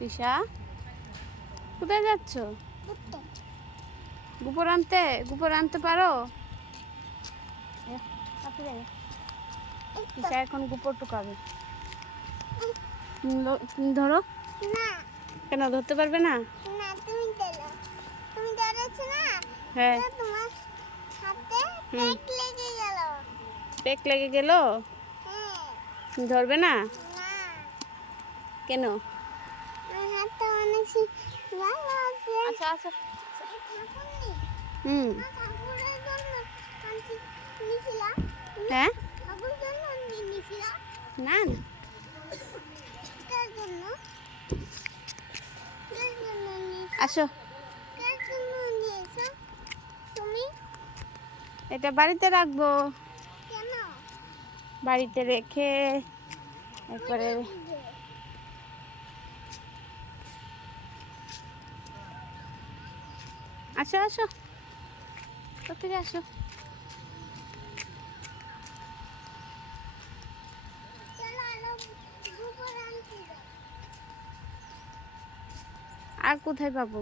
তিশা, কোথায় যাচ্ছ? গোবর আনতে পারো? তিশা এখন গোবর টুকাবে। তুমি ধরো। না কেন ধরতে পারবে না? না, তুমি ধরো। তুমি ধরেছো না? হ্যাঁ। তো তোমার হাতে হুম। পেক লেগে গেল। পেক লেগে গেল? হ্যাঁ। তুমি ধরবে না? না, কেন? আমার হাতটা অনেক ভালো আছে। আচ্ছা আচ্ছা। ঠাকুরনি, হুম। ঠাকুরের জন্য আনছি নিছিলা? হ্যাঁ। ঠাকুরের জন্য নিছিলা? না না। কার জন্য? কার জন্য নিয়েছো? আসো। কার জন্য নিয়েছো তুমি? এটা বাড়িতে রাখবো। কেন? বাড়িতে রেখে একবারে আসো আসো, কোথেকে আসো। চলো আলো গোবর আনতে যাই। আর কোথায় পাবো?